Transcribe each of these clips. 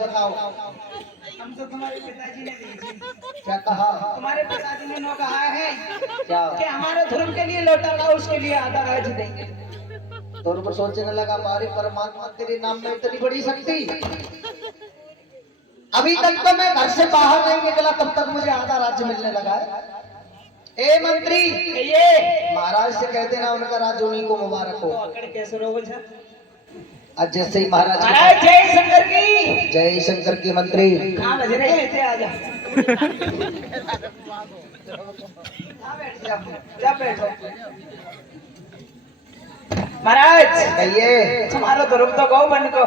बताओ। हम तो तुम्हारे पिताजी ने दी थी। क्या कहा? तुम्हारे पिताजी ने नो कहा है क्या? कि हमारे धर्म के लिए लौटा लाओ, उसके लिए आधा राज देंगे। तो उनको सोचने लगा हमारे परमात्मा तेरे नाम में इतनी बड़ी शक्ति, अभी तक तो मैं घर से बाहर नहीं निकला तब तक मुझे आधा राज्य मिलने लगा है। ए मंत्री, ये महाराज से कहते ना उनका राज्य उन्हीं को मुबारक हो। अकड़ कैसे रोग जा। आज जैसे ही महाराज महाराज जय शंकर की। जय शंकर की मंत्री कहाँ बज रहे थे? आजा बैठ जाओ, जा बैठो। महाराज कहिए। तुम्हारा धर्म तो गौ बन को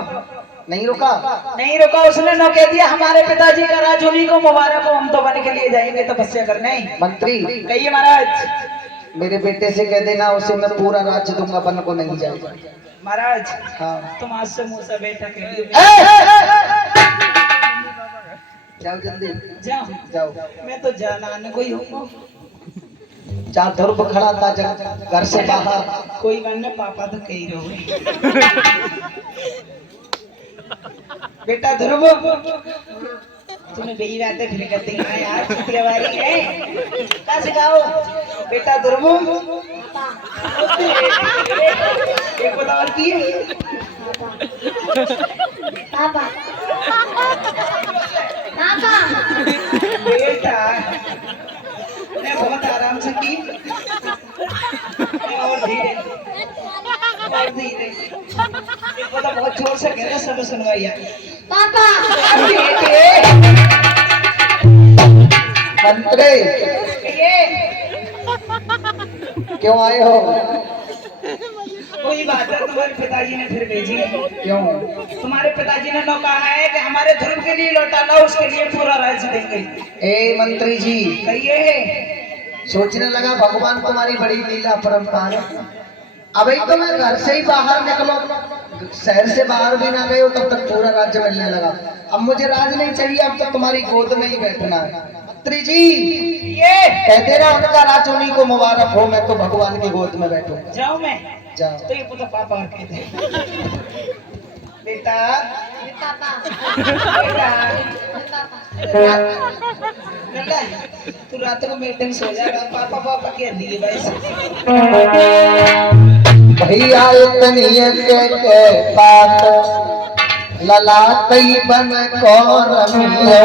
नहीं रुका? नहीं रुका, उसने नो कह दिया हमारे पिताजी का राज उन्हीं को मुबारक हो, हम तो बन के लिए जाएंगे तपस्या करने। मंत्री कहिए महाराज। मेरे बेटे से कह देना उसे मैं पूरा राज्य दूंगा, बन को नहीं जाएगा। महाराज हाँ। तुम आज से मुंह से बेटा के लिए जाओ जल्दी जाओ। जाओ। मैं तो जाना कोई हूँ। जहाँ ध्रुव खड़ा था घर से बाहर। कोई गाने पापा तो कही रहो। बेटा ध्रुव तूने बेही बातें फिर करते हैं यार, कितनी बारी है कहाँ से गाओ। बेटा ध्रुव एक बता और की पापा पापा बेटा मैं बहुत आराम से की और धीरे और धीरे एक बता बहुत जोर से कहना सब सुनवाइया। पापा मंत्री क्यों आए हो? कोई बात है, तुम्हारे पिताजी ने फिर भेजी। क्यों? तुम्हारे पिताजी ने नो कहा है कि हमारे धर्म के लिए लौटा लाओ, उसके लिए पूरा राज्य देंगे। ए मंत्री जी, कहिए। सोचने लगा भगवान तुम्हारी बड़ी लीला परंपार है। अभी तो मैं घर से ही बाहर निकलो, शहर से बाहर भी ना गए हो तब तक पूरा राज्य मिलने लगा। अब मुझे राज नहीं चाहिए, अब तो तुम्हारी गोद में ही बैठना है। मंत्री जी ये कहते ना उनका राज उन्हीं को मुबारक हो, मैं तो भगवान की गोद में बैठूंगा। जाओ मैं जाओ। तो ये पुत्र पापा और कहते बेटा पापा बेटा पापा नंदा तू रात को मेरे दिन सो जाएगा, पापा पापा कह दिए भाई भैया तनिए के बात ललाटई बन को रमियो।